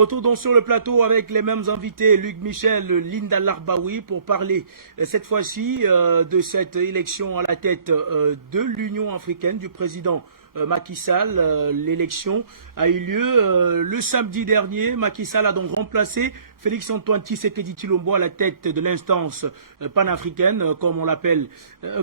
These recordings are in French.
Retour donc sur le plateau avec les mêmes invités, Luc Michel, Linda Larbaoui, pour parler cette fois-ci de cette élection à la tête de l'Union africaine du président Macky Sall. L'élection a eu lieu le samedi dernier. Macky Sall a donc remplacé Félix-Antoine Tshisekedi Tshilombo à la tête de l'instance panafricaine, comme on l'appelle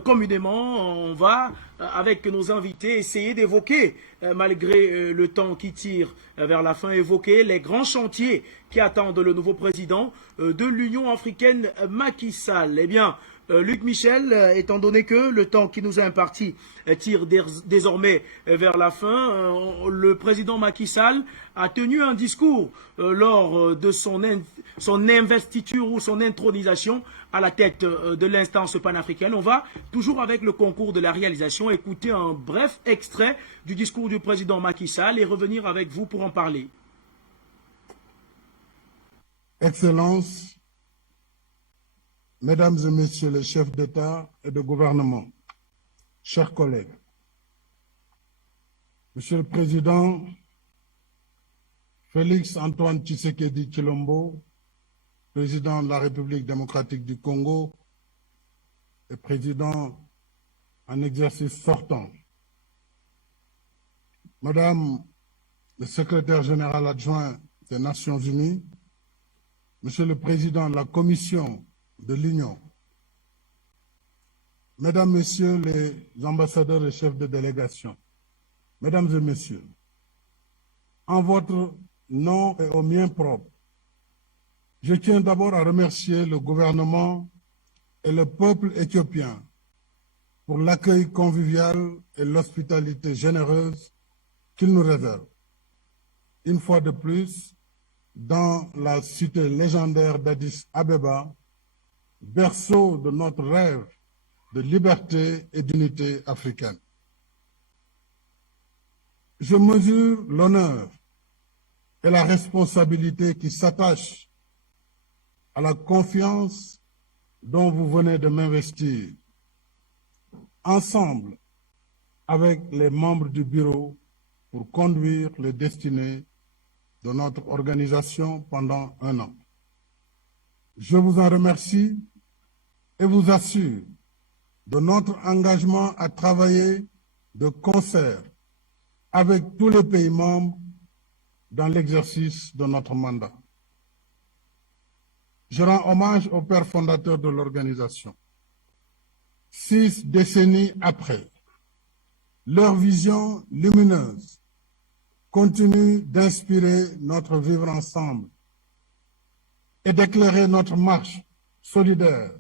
communément. On va, avec nos invités, essayer d'évoquer, malgré le temps qui tire vers la fin, évoquer les grands chantiers qui attendent le nouveau président de l'Union africaine, Macky Sall. Eh bien, Luc Michel, étant donné que le temps qui nous est imparti tire désormais vers la fin, le président Macky Sall a tenu un discours lors de son investiture ou son intronisation à la tête de l'instance panafricaine. On va, toujours avec le concours de la réalisation, écouter un bref extrait du discours du président Macky Sall et revenir avec vous pour en parler. Excellences, Mesdames et Messieurs les chefs d'État et de gouvernement, chers collègues, Monsieur le Président Félix-Antoine Tshisekedi Tshilombo, président de la République démocratique du Congo et président en exercice sortant, Madame le secrétaire général adjoint des Nations Unies, Monsieur le Président de la Commission de l'Union, Mesdames, Messieurs les ambassadeurs et chefs de délégation, Mesdames et Messieurs, en votre nom et au mien propre, je tiens d'abord à remercier le gouvernement et le peuple éthiopien pour l'accueil convivial et l'hospitalité généreuse qu'ils nous réservent. Une fois de plus, dans la cité légendaire d'Addis Abeba, berceau de notre rêve de liberté et d'unité africaine. Je mesure l'honneur et la responsabilité qui s'attachent à la confiance dont vous venez de m'investir. Ensemble, avec les membres du bureau, pour conduire les destinées de notre organisation pendant un an. Je vous en remercie et vous assure de notre engagement à travailler de concert avec tous les pays membres dans l'exercice de notre mandat. Je rends hommage aux pères fondateurs de l'organisation. 6 décennies après, leur vision lumineuse continue d'inspirer notre vivre ensemble et d'éclairer notre marche solidaire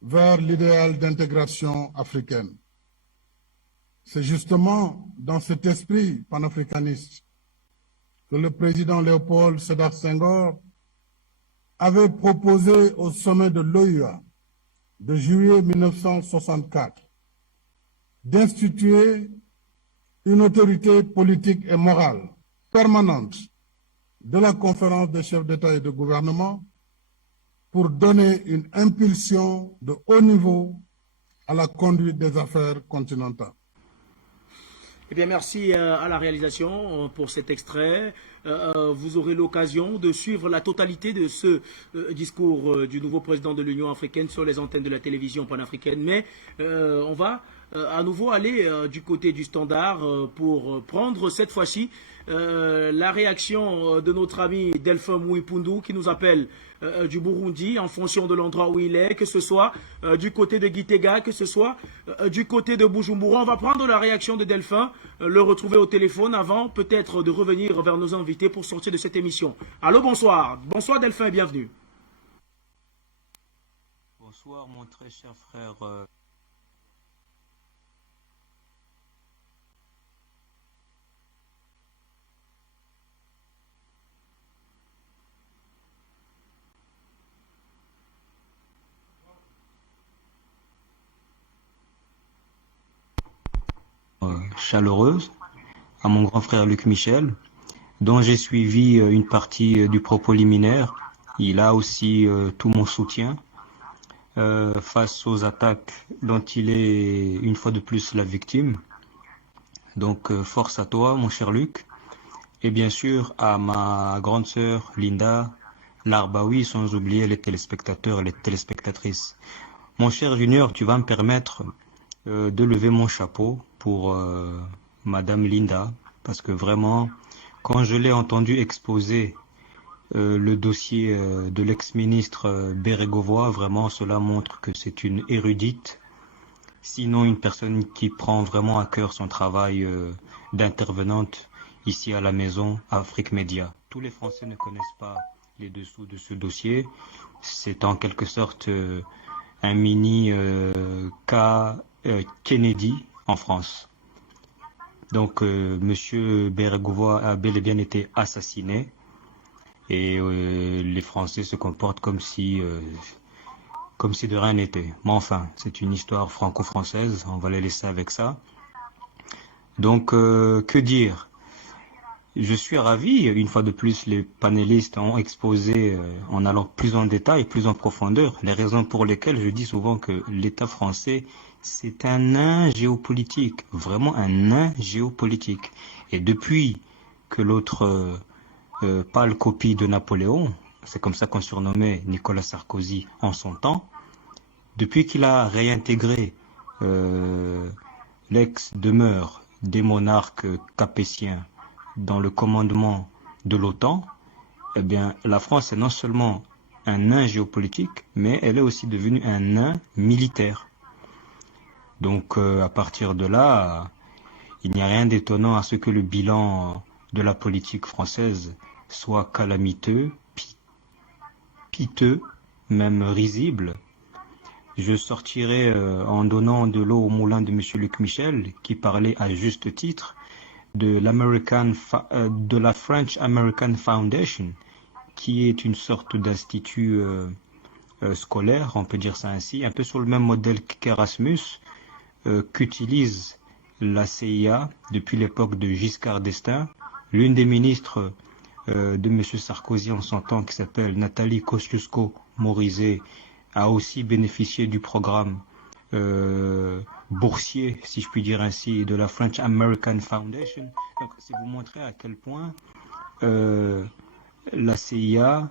vers l'idéal d'intégration africaine. C'est justement dans cet esprit panafricaniste que le président Léopold Sédar Senghor avait proposé au sommet de l'OUA de juillet 1964 d'instituer une autorité politique et morale permanente de la conférence des chefs d'État et de gouvernement pour donner une impulsion de haut niveau à la conduite des affaires continentales. Eh bien, merci à la réalisation pour cet extrait. Vous aurez l'occasion de suivre la totalité de ce discours du nouveau président de l'Union africaine sur les antennes de la télévision panafricaine. Mais on va à nouveau aller du côté du standard pour prendre cette fois-ci la réaction de notre ami Delphin Mouipundu qui nous appelle du Burundi en fonction de l'endroit où il est, que ce soit du côté de Gitega, que ce soit du côté de Bujumbura. On va prendre la réaction de Delphin, le retrouver au téléphone avant peut-être de revenir vers nos invités pour sortir de cette émission. Allô, bonsoir. Bonsoir Delphin et bienvenue. Bonsoir mon très cher frère. Chaleureuse à mon grand frère Luc Michel, dont j'ai suivi une partie du propos liminaire. Il a aussi tout mon soutien face aux attaques dont il est une fois de plus la victime. Donc force à toi mon cher Luc. et bien sûr à ma grande sœur Linda Larbaoui, sans oublier les téléspectateurs et les téléspectatrices. Mon cher Junior, tu vas me permettre de lever mon chapeau pour Madame Linda, parce que vraiment, quand je l'ai entendu exposer le dossier de l'ex-ministre Bérégovoy, vraiment cela montre que c'est une érudite, sinon une personne qui prend vraiment à cœur son travail d'intervenante ici à la maison Afrique Média. Tous les Français ne connaissent pas les dessous de ce dossier. C'est en quelque sorte un mini cas Kennedy en France. Donc Monsieur Bérégovoy a bel et bien été assassiné et les Français se comportent comme si de rien n'était. Mais enfin, c'est une histoire franco-française, on va les laisser avec ça. Donc, que dire? Je suis ravi, une fois de plus, les panélistes ont exposé, en allant plus en détail, plus en profondeur, les raisons pour lesquelles je dis souvent que l'État français, c'est un nain géopolitique, vraiment un nain géopolitique. Et depuis que l'autre pâle copie de Napoléon, c'est comme ça qu'on surnommait Nicolas Sarkozy en son temps, depuis qu'il a réintégré l'ex-demeure des monarques capétiens dans le commandement de l'OTAN, eh bien, la France est non seulement un nain géopolitique, mais elle est aussi devenue un nain militaire. Donc, à partir de là, il n'y a rien d'étonnant à ce que le bilan de la politique française soit calamiteux, piteux, même risible. Je sortirai en donnant de l'eau au moulin de M. Luc Michel, qui parlait à juste titre de la French American Foundation, qui est une sorte d'institut scolaire, on peut dire ça ainsi, un peu sur le même modèle qu'Erasmus, qu'utilise la CIA depuis l'époque de Giscard d'Estaing. L'une des ministres de M. Sarkozy en son temps, qui s'appelle Nathalie Kosciusko-Morizet, a aussi bénéficié du programme boursier, si je puis dire ainsi, de la French American Foundation. Donc, c'est vous montrer à quel point la CIA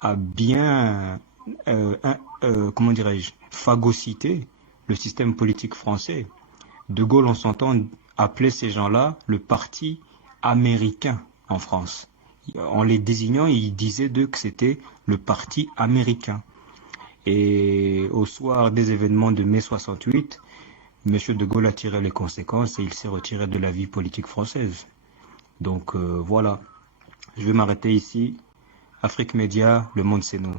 a bien, comment dirais-je, phagocyté le système politique français. De Gaulle, en son temps, appelait ces gens-là le parti américain en France. En les désignant, il disait d'eux que c'était le parti américain. Et au soir des événements de mai 68, M. de Gaulle a tiré les conséquences et il s'est retiré de la vie politique française. Donc voilà, je vais m'arrêter ici. Afrique Média, le monde c'est nous.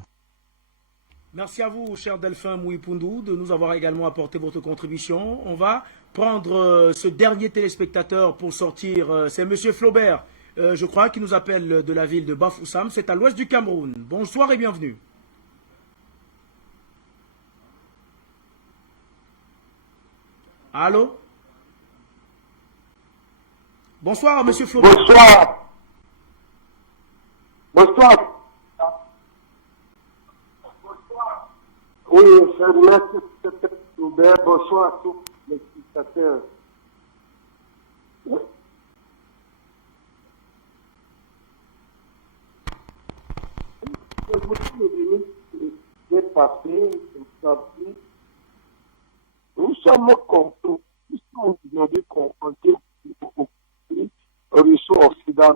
Merci à vous, cher Delphin Mouipoundou, de nous avoir également apporté votre contribution. On va prendre ce dernier téléspectateur pour sortir. C'est M. Flaubert, je crois, qui nous appelle de la ville de Bafoussam. C'est à l'ouest du Cameroun. Bonsoir et bienvenue. Allô? Bonsoir, monsieur Flaubert. Bonsoir. Bonsoir. Oui, c'est M. Flaubert. Bonsoir à tous les spectateurs. Nous sommes confrontés, nous sommes aujourd'hui confrontés aux ressources occidentales.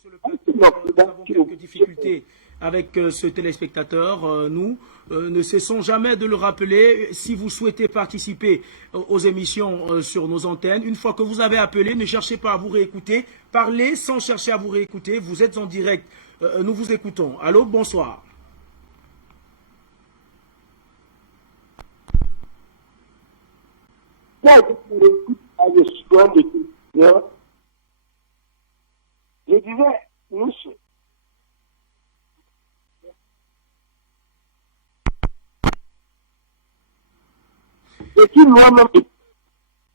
Sur le plateau, nous avons quelques difficultés avec ce téléspectateur. Nous ne cessons jamais de le rappeler. Si vous souhaitez participer aux émissions sur nos antennes, une fois que vous avez appelé, ne cherchez pas à vous réécouter. Parlez sans chercher à vous réécouter. Vous êtes en direct. Nous vous écoutons. Allô, bonsoir. Je disais, nous sommes. Et puis moi-même,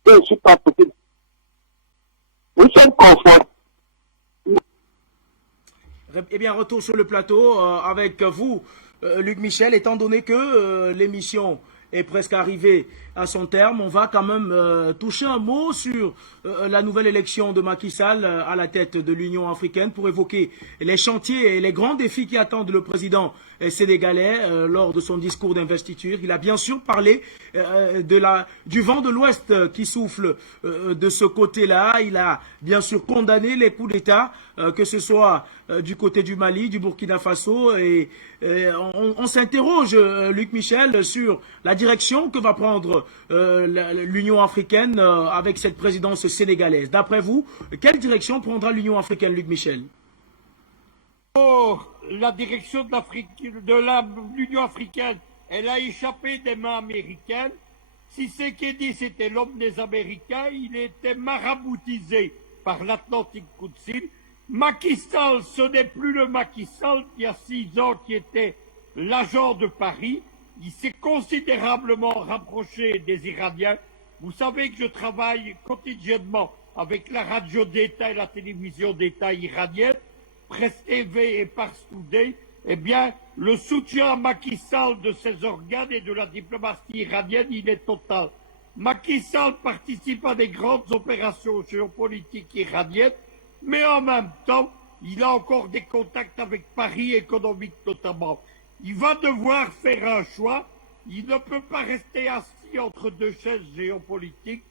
je ne suis pas possible. Nous sommes confrontés. Eh bien, retour sur le plateau avec vous, Luc Michel, étant donné que l'émission est presque arrivé à son terme. On va quand même toucher un mot sur la nouvelle élection de Macky Sall à la tête de l'Union africaine pour évoquer les chantiers et les grands défis qui attendent le président sénégalais lors de son discours d'investiture. Il a bien sûr parlé du vent de l'Ouest qui souffle de ce côté-là. Il a bien sûr condamné les coups d'État, que ce soit du côté du Mali, du Burkina Faso. Et on s'interroge, Luc Michel, sur la direction que va prendre l'Union africaine avec cette présidence sénégalaise. D'après vous, quelle direction prendra l'Union africaine, Luc Michel? La direction de l'Union africaine, elle a échappé des mains américaines. Si Sekedi c'était l'homme des Américains, il était maraboutisé par l'Atlantique Council. Macky Sall, ce n'est plus le Macky Sall qui a 6 ans, qui était l'agent de Paris. Il s'est considérablement rapproché des Iraniens. Vous savez que je travaille quotidiennement avec la radio d'État et la télévision d'État iranienne, Presse TV et Pars Today. Eh bien, le soutien à Macky Sall de ses organes et de la diplomatie iranienne, il est total. Macky Sall participe à des grandes opérations géopolitiques iraniennes, mais en même temps, il a encore des contacts avec Paris économique notamment. Il va devoir faire un choix. Il ne peut pas rester assis entre deux chaises géopolitiques,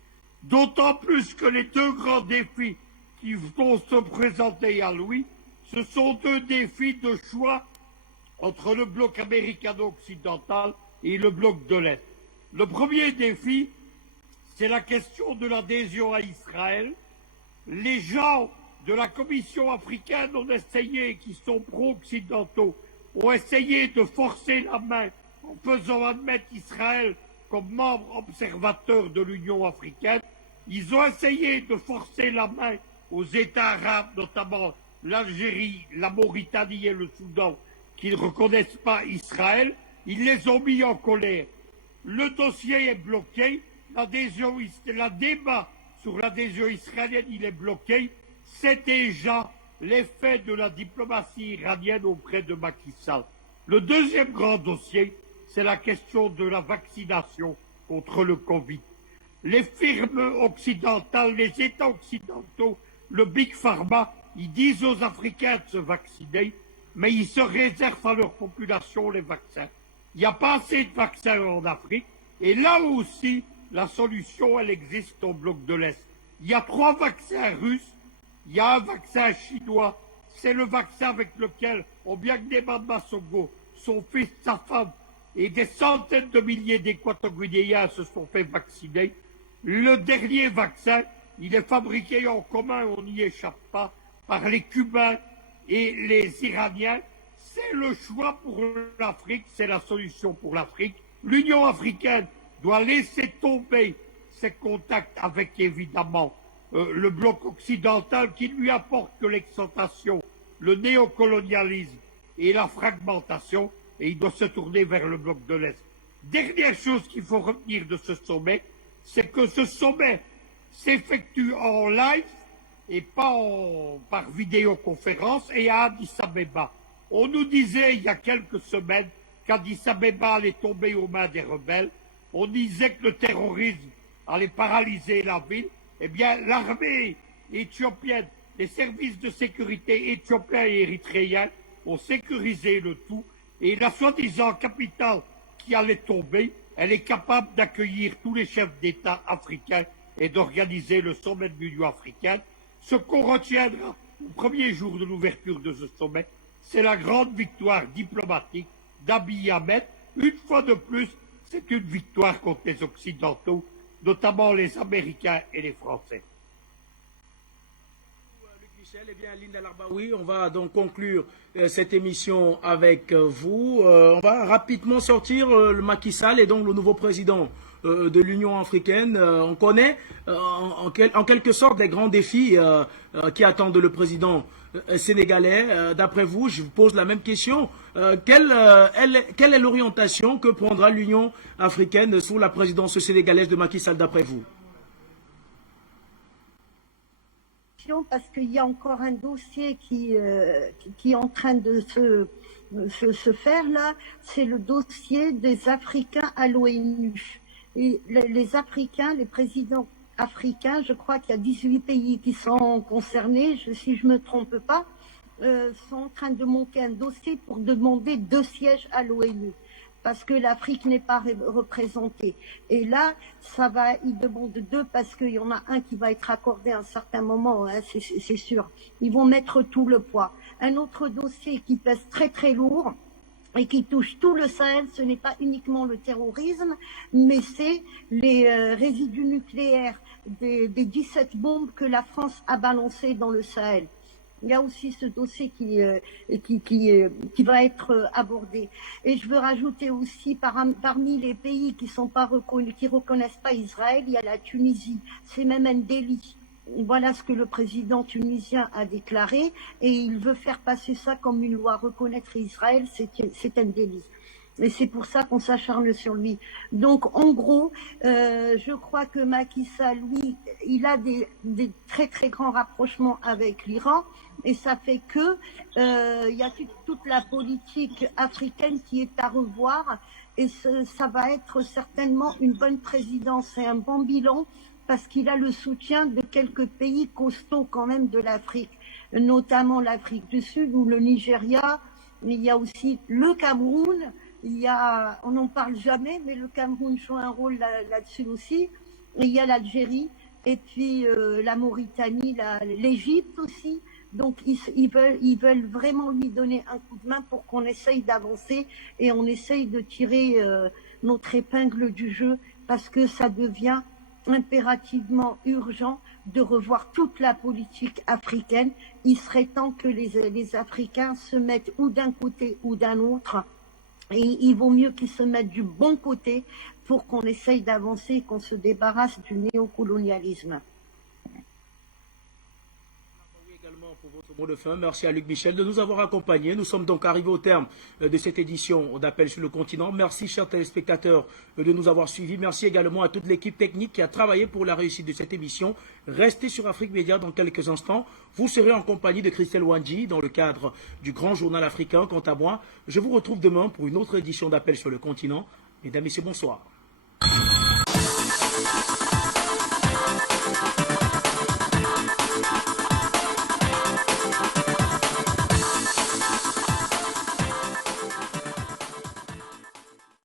d'autant plus que les deux grands défis qui vont se présenter à lui, ce sont deux défis de choix entre le bloc américano-occidental et le bloc de l'Est. Le premier défi, c'est la question de l'adhésion à Israël. Les gens de la Commission africaine ont essayé, qui sont pro-occidentaux, ont essayé de forcer la main en faisant admettre Israël comme membre observateur de l'Union africaine. Ils ont essayé de forcer la main aux États arabes, notamment l'Algérie, la Mauritanie et le Soudan, qui ne reconnaissent pas Israël. Ils les ont mis en colère. Le dossier est bloqué. La débat sur l'adhésion israélienne, il est bloqué. C'est déjà l'effet de la diplomatie iranienne auprès de Macky Sall. Le deuxième grand dossier, c'est la question de la vaccination contre le Covid. Les firmes occidentales, les États occidentaux, le Big Pharma, ils disent aux Africains de se vacciner, mais ils se réservent à leur population les vaccins. Il n'y a pas assez de vaccins en Afrique, et là aussi, la solution, elle existe au bloc de l'Est. Il y a 3 vaccins russes, il y a un vaccin chinois, c'est le vaccin avec lequel Obiang-Nema Masongo, son fils, sa femme, et des centaines de milliers d'Équato-Guinéens se sont fait vacciner. Le dernier vaccin, il est fabriqué en commun, on n'y échappe pas, par les Cubains et les Iraniens. C'est le choix pour l'Afrique, c'est la solution pour l'Afrique. L'Union africaine doit laisser tomber ses contacts avec, évidemment, le bloc occidental qui lui apporte que l'extentation, le néocolonialisme et la fragmentation, et il doit se tourner vers le bloc de l'Est. Dernière chose qu'il faut retenir de ce sommet, c'est que ce sommet s'effectue en live et pas par vidéoconférence et à Addis Abeba. On nous disait il y a quelques semaines qu'Addis Abeba allait tomber aux mains des rebelles. On disait que le terrorisme allait paralyser la ville. Eh bien, l'armée éthiopienne, les services de sécurité éthiopiens et érythréens ont sécurisé le tout. Et la soi-disant capitale qui allait tomber, elle est capable d'accueillir tous les chefs d'État africains et d'organiser le sommet de l'Union africaine. Ce qu'on retiendra au premier jour de l'ouverture de ce sommet, c'est la grande victoire diplomatique d'Abiy Ahmed. Une fois de plus, c'est une victoire contre les Occidentaux, notamment les Américains et les Français. Eh bien, Linda Larbaoui, on va donc conclure cette émission avec vous. On va rapidement sortir le Macky Sall et donc le nouveau président de l'Union africaine. On connaît en quelque sorte les grands défis qui attendent le président sénégalais. D'après vous, je vous pose la même question. Quelle est l'orientation que prendra l'Union africaine sous la présidence sénégalaise de Macky Sall d'après vous? attention parce qu'il y a encore un dossier qui est en train de se faire là, c'est le dossier des Africains à l'ONU. Et les Africains, les présidents africains, je crois qu'il y a 18 pays qui sont concernés, si je ne me trompe pas, sont en train de monter un dossier pour demander 2 sièges à l'ONU. Parce que l'Afrique n'est pas représentée. Et là, ils demandent 2 parce qu'il y en a un qui va être accordé à un certain moment, hein, c'est sûr. Ils vont mettre tout le poids. Un autre dossier qui pèse très très lourd et qui touche tout le Sahel, ce n'est pas uniquement le terrorisme, mais c'est les résidus nucléaires des 17 bombes que la France a balancées dans le Sahel. Il y a aussi ce dossier qui va être abordé. Et je veux rajouter aussi, parmi les pays qui reconnaissent pas Israël, il y a la Tunisie. C'est même un délit. Voilà ce que le président tunisien a déclaré. Et il veut faire passer ça comme une loi. Reconnaître Israël, c'est un délit. Et c'est pour ça qu'on s'acharne sur lui. Donc, en gros, je crois que Macky Sall, lui, il a des très très grands rapprochements avec l'Iran, et ça fait que il y a toute la politique africaine qui est à revoir, et ça va être certainement une bonne présidence et un bon bilan, parce qu'il a le soutien de quelques pays costauds quand même de l'Afrique, notamment l'Afrique du Sud ou le Nigeria, mais il y a aussi le Cameroun. On n'en parle jamais, mais le Cameroun joue un rôle là-dessus aussi. Et il y a l'Algérie, et puis la Mauritanie, l'Égypte aussi. Donc ils veulent vraiment lui donner un coup de main pour qu'on essaye d'avancer et on essaye de tirer notre épingle du jeu, parce que ça devient impérativement urgent de revoir toute la politique africaine. Il serait temps que les Africains se mettent ou d'un côté ou d'un autre. Et il vaut mieux qu'ils se mettent du bon côté pour qu'on essaye d'avancer et qu'on se débarrasse du néocolonialisme. Pour votre mot de fin, merci à Luc Michel de nous avoir accompagnés. Nous sommes donc arrivés au terme de cette édition d'Appel sur le continent. Merci, chers téléspectateurs, de nous avoir suivis. Merci également à toute l'équipe technique qui a travaillé pour la réussite de cette émission. Restez sur Afrique Média dans quelques instants. Vous serez en compagnie de Christelle Wanji dans le cadre du grand journal africain. Quant à moi, je vous retrouve demain pour une autre édition d'Appel sur le continent. Mesdames et messieurs, bonsoir.